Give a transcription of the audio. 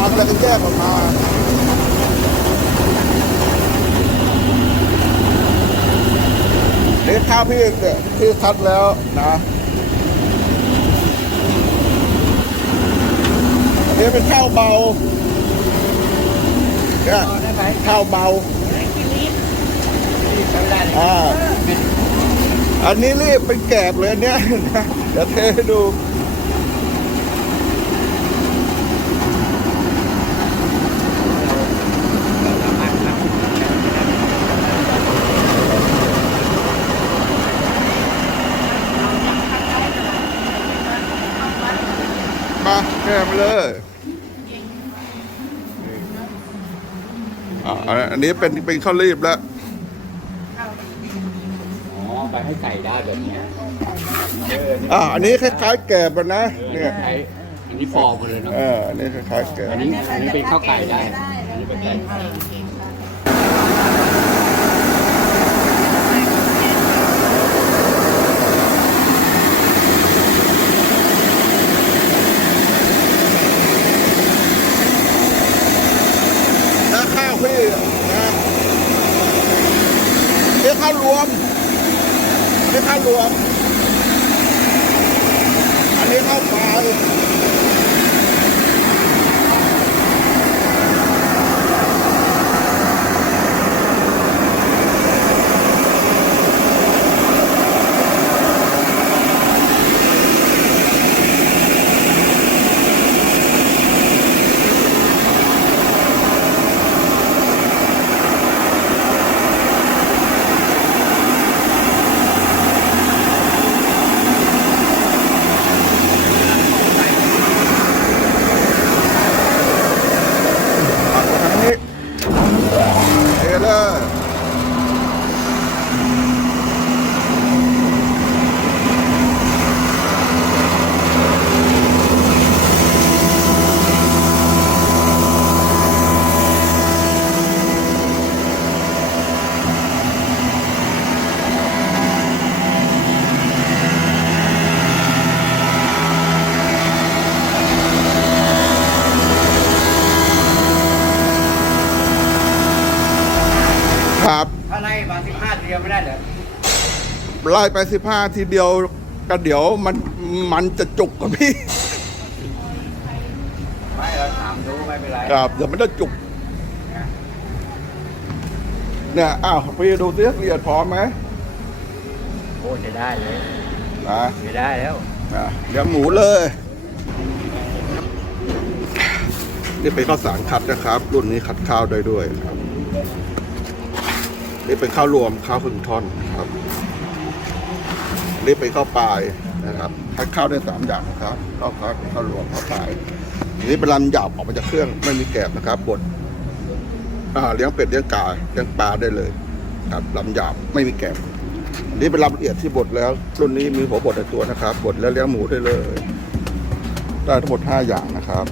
แล้วก็แยกออกมานี่ข้าวพี่พี่คัดแล้วนะอันนี้เป็นข้าวเบาเนี่ยข้าวเบาอ่าอันนี้รีบเป็นแกบเลยเนี้ยนะเดี๋ยวเทให้ดู มาแก้มาเลยอ่าอันนี้เป็นเป็นข้าวรีบแล้ว อ๋อไปให้ไก่ได้แบบเนี้ยเอออ่าอันนี้คล้ายๆแกบอะนะ เนี่ย ใช้อันนี้ฟอร์มมาเลยเนาะเอออันนี้คล้ายๆแกบ อันนี้อันนี้เป็นข้าวไก่ได้ อันนี้เป็นไก่นะข้าวพี่นะนี่ข้าวรวมไม่ข้าวรวม อันนี้ข้าวปลายผักมาทางนี้เทเลยครับ ถ้าไล่มา สิบห้าเดียวไม่ได้เหรอไล่ไปสิบห้าทีเดียวก็เดี๋ยวมันมันจะจุกกับพี่ไม่เราถามดูไม่เป็นไรครับเดี๋ยวมันจะจุกเนี่ยอ้าวพี่ดูสิละเอียดพร้อมไหมโอ้จะได้เลยนะจะได้แล้วอะเดี๋ยวหมูเลยนี่เป็นข้าวสารคัดนะครับ รุ่นนี้คัดข้าวได้ด้วยครับ นี่เป็นข้าวรวมข้าวครึ่งท่อนครับนี่เป็นข้าวปลายนะครับคัดข้าวได้สามอย่างนะครับข้าวคัดข้าวรวมข้าวปลายนนี้เป็นลำหยาบออกมาจากเครื่องไม่มีแกบนะครับบดเลี้ยงเป็ดเลี้ยงกาเลี้ยงปลาได้เลยครับลำหยาบไม่มีแกบนนี้เป็นลำละเอียดที่บดแล้วรุ่นนี้มีหัวบดในตัวนะครับบดแล้วเลี้ยงหมูได้เลย ได้ทั้งหมด5อย่างนะครับ